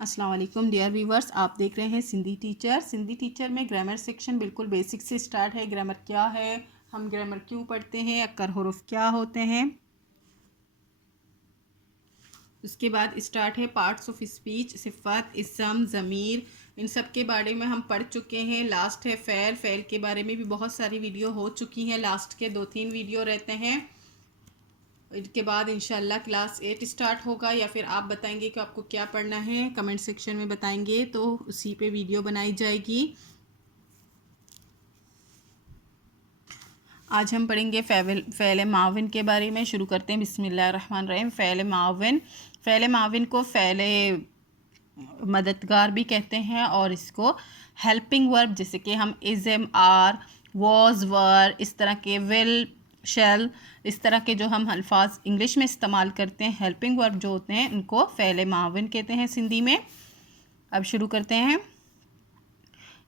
अस्सलाम वालेकुम dear viewers, आप देख रहे हैं सिंधी टीचर में ग्रामर सेक्शन बिल्कुल बेसिक से स्टार्ट है। ग्रामर क्या है, हम ग्रामर क्यों पढ़ते हैं, अक्कर हुरूफ क्या होते हैं। उसके बाद स्टार्ट है पार्ट्स ऑफ स्पीच, सिफ़ात, इस्म, ज़मीर, इन सब के बारे में हम पढ़ चुके हैं। लास्ट है फ़ैल के बारे में भी बहुत सारी वीडियो हो चुकी हैं। लास्ट के 2-3 वीडियो रहते हैं। इसके बाद इंशाल्लाह क्लास 8 स्टार्ट होगा, या फिर आप बताएंगे कि आपको क्या पढ़ना है, कमेंट सेक्शन में बताएंगे तो उसी पे वीडियो बनाई जाएगी। आज हम पढ़ेंगे फ़ैल माविन के बारे में। शुरू करते हैं, बिस्मिल्लाहिर्रहमानिर्रहीम। फ़ैल माविन को फ़ैल मददगार भी कहते हैं, और इसको हेल्पिंग वर्ब, जैसे कि हम इज़म, आर, वॉज, वर, इस तरह के विल, शेल, इस तरह के जो हम अल्फाज इंग्लिश में इस्तेमाल करते हैं हेल्पिंग वर्ब जो होते हैं, उनको फ़ैल माविन कहते हैं सिंधी में। अब शुरू करते हैं।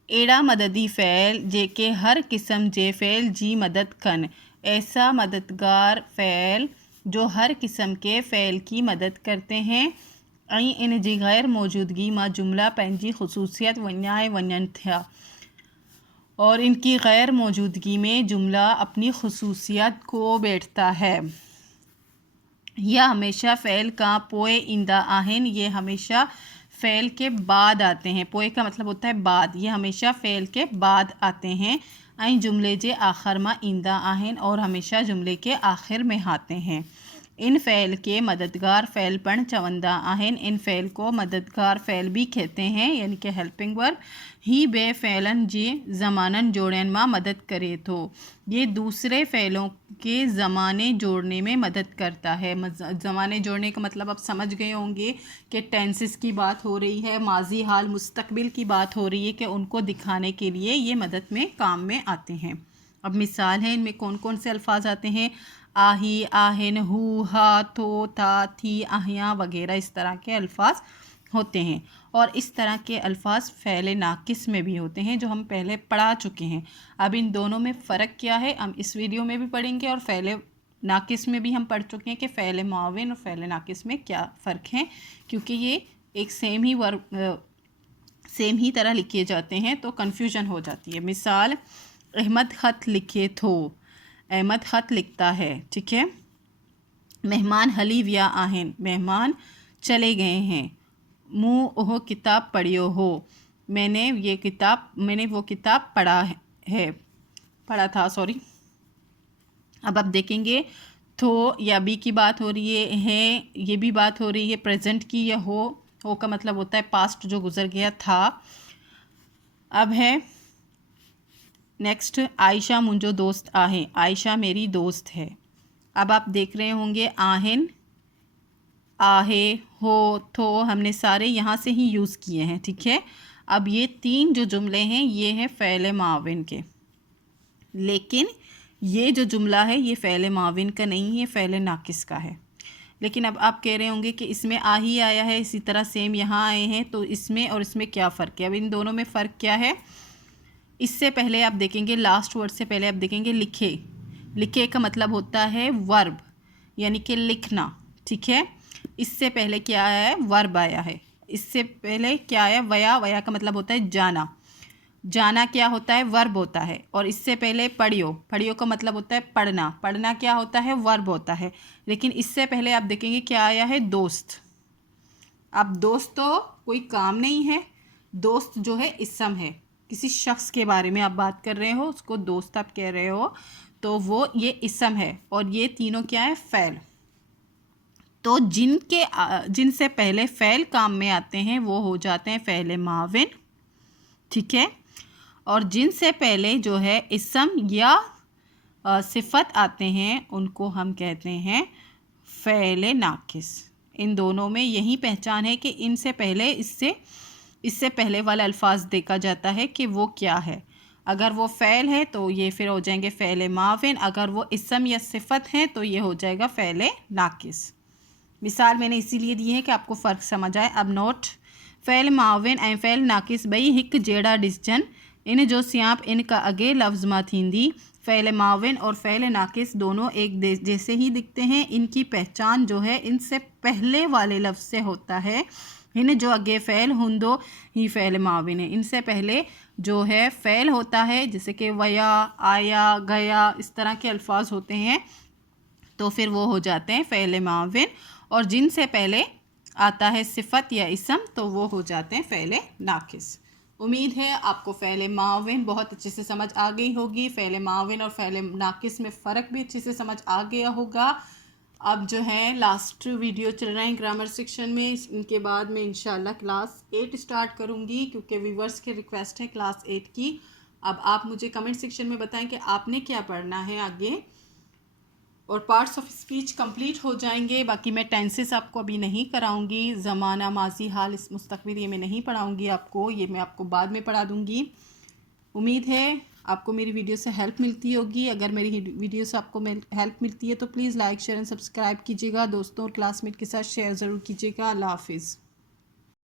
एड़ा मददी फ़ैल जेके हर किस्म जे फ़ैल जी मदद कन, ऐसा मददगार फ़ैल जो हर किस्म के फ़ैल की मदद करते हैं। ऐं इन जी गैर मौजूदगी मां जुमला पंहिंजी ख़ुसूसियत वञाए वञनि था, और इनकी गैर मौजूदगी में जुमला अपनी ख़ुसूसियत को बैठता है। यह हमेशा फ़ैल का पोए ईंदा आहिन, ये हमेशा फ़ैल के बाद आते हैं। पोए का मतलब होता है बाद, ये हमेशा फ़ैल के बाद आते हैं। ऐं जुमले जे आखिर में ईंदा आहिन, और हमेशा जुमले के आखिर में आते हैं। इन फ़ैल के मददगार फ़ैल पण चवंदा आहिन, इन फ़ैल को मददगार फ़ैल भी कहते हैं, यानी कि हेल्पिंग वर्ब। ही बे फ़ैलन जे ज़मानन जोड़न में मदद करे तो, ये दूसरे फ़ैलों के ज़माने जोड़ने में मदद करता है। ज़माने जोड़ने का मतलब आप समझ गए होंगे कि टेंसेस की बात हो रही है, माजी, हाल, मुस्तकबिल की बात हो रही है, कि उनको दिखाने के लिए ये मदद में काम में आते हैं। अब मिसाल है, इनमें कौन कौन से अल्फाज आते हैं। आही, आहिन, हु, हा, तो, था, थी, आहियाँ वगैरह इस तरह के अल्फाज होते हैं। और इस तरह के अल्फाज फ़ैल नाकिस में भी होते हैं, जो हम पहले पढ़ा चुके हैं। अब इन दोनों में फ़र्क क्या है हम इस वीडियो में भी पढ़ेंगे, और फ़ैल नाकिस में भी हम पढ़ चुके हैं कि फ़ैल माविन और फ़ैल नाकिस में क्या फ़र्क है, क्योंकि ये एक सेम ही तरह लिखे जाते हैं, तो कन्फ्यूजन हो जाती है। मिसाल, अहमद ख़त लिखे थो, अहमद ख़त लिखता है, ठीक है। मेहमान हली व्या आहिन, मेहमान चले गए हैं। मुँह ओह किताब पढ़ियो हो, मैंने वो किताब पढ़ा था, सॉरी। अब आप देखेंगे, थो या बी की बात हो रही है, ये भी बात हो रही है प्रेजेंट की। या हो का मतलब होता है पास्ट जो गुजर गया था। अब है नेक्स्ट, आयशा मुंजो दोस्त आहे, आयशा मेरी दोस्त है। अब आप देख रहे होंगे आहिन, आहे, हो, थो, हमने सारे यहाँ से ही यूज़ किए हैं, ठीक है। अब ये 3 जो जुमले हैं ये हैं फ़ैल माविन के, लेकिन ये जो जुमला है ये फ़ैल माविन का नहीं है, फ़ैल नाकिस का है। लेकिन अब आप कह रहे होंगे कि इसमें आ ही आया है, इसी तरह सेम यहाँ आए हैं, तो इसमें और इसमें क्या फ़र्क है। अब इन दोनों में फ़र्क क्या है, इससे पहले आप देखेंगे, लास्ट वर्ड से पहले आप देखेंगे लिखे। लिखे का मतलब होता है वर्ब, यानी कि लिखना, ठीक है। इससे पहले क्या आया है, वर्ब आया है। इससे पहले क्या आया, वया, वया का मतलब होता है जाना। जाना क्या होता है, वर्ब होता है। और इससे पहले पढ़ियो, पढ़ियो का मतलब होता है पढ़ना, पढ़ना क्या होता है, वर्ब होता है। लेकिन इससे पहले आप देखेंगे क्या आया है, दोस्त। अब दोस्त तो कोई काम नहीं है, दोस्त जो है इस्म है, किसी शख्स के बारे में आप बात कर रहे हो, उसको दोस्त आप कह रहे हो, तो वो ये इस्म है। और ये तीनों क्या है, फ़ैल। तो जिनसे पहले फ़ैल काम में आते हैं वो हो जाते हैं फ़ैल माविन, ठीक है। और जिनसे पहले जो है इस्म या सिफ़त आते हैं उनको हम कहते हैं फ़ैल नाकिस। इन दोनों में यही पहचान है कि इनसे पहले इससे पहले वाला अल्फाज देखा जाता है कि वो क्या है। अगर वो फ़ैल है तो ये फिर हो जाएंगे फ़ैल माविन, अगर वो इस्म या सिफ़त हैं तो ये हो जाएगा फ़ैल नाकिस। मिसाल मैंने इसीलिए दी है कि आपको फ़र्क समझ आए। अब नोट, फ़ैल माविन ऐं फ़ैल नाकिस ॿई हिकु जहिड़ा ॾिसजनि, इन जो सियाप इनका अॻे लफ्ज़ मां थींदी। फ़ैल माविन और फ़ैल नाकिस दोनों एक जैसे ही दिखते हैं, इनकी पहचान जो है इनसे पहले वाले लफ्ज़ से होता है। इन जो अगे फ़ैल हुंदो ही फ़ैल माविन है। इनसे पहले जो है फ़ैल होता है, जैसे कि वया, आया, गया, इस तरह के अल्फाज होते हैं, तो फिर वो हो जाते हैं फ़ैल माविन। और जिनसे पहले आता है सिफ़त या इसम, तो वो हो जाते हैं फ़ैल नाकिस। उम्मीद है आपको फ़ैल माविन बहुत अच्छे से समझ आ गई होगी। फ़ैल माविन और फ़ैल नाकिस में फ़र्क भी अच्छे से समझ आ गया होगा। अब जो है लास्ट वीडियो चल रहे हैं ग्रामर सेक्शन में, इनके बाद मैं इंशाल्लाह क्लास 8 स्टार्ट करूँगी, क्योंकि व्यूवर्स के रिक्वेस्ट है क्लास 8 की। अब आप मुझे कमेंट सेक्शन में बताएं कि आपने क्या पढ़ना है आगे। और पार्ट्स ऑफ स्पीच कंप्लीट हो जाएंगे। बाकी मैं टेंसेस आपको अभी नहीं कराऊंगी, ज़माना, माजी, हाल, इस मुस्तकबिल ये मैं नहीं पढ़ाऊंगी आपको, ये मैं आपको बाद में पढ़ा दूंगी। उम्मीद है आपको मेरी वीडियो से हेल्प मिलती होगी। अगर मेरी वीडियो से आपको हेल्प मिलती है तो please like, share and subscribe कीजिएगा। दोस्तों और क्लासमेट के साथ शेयर ज़रूर कीजिएगा। अल्लाह हाफिज़।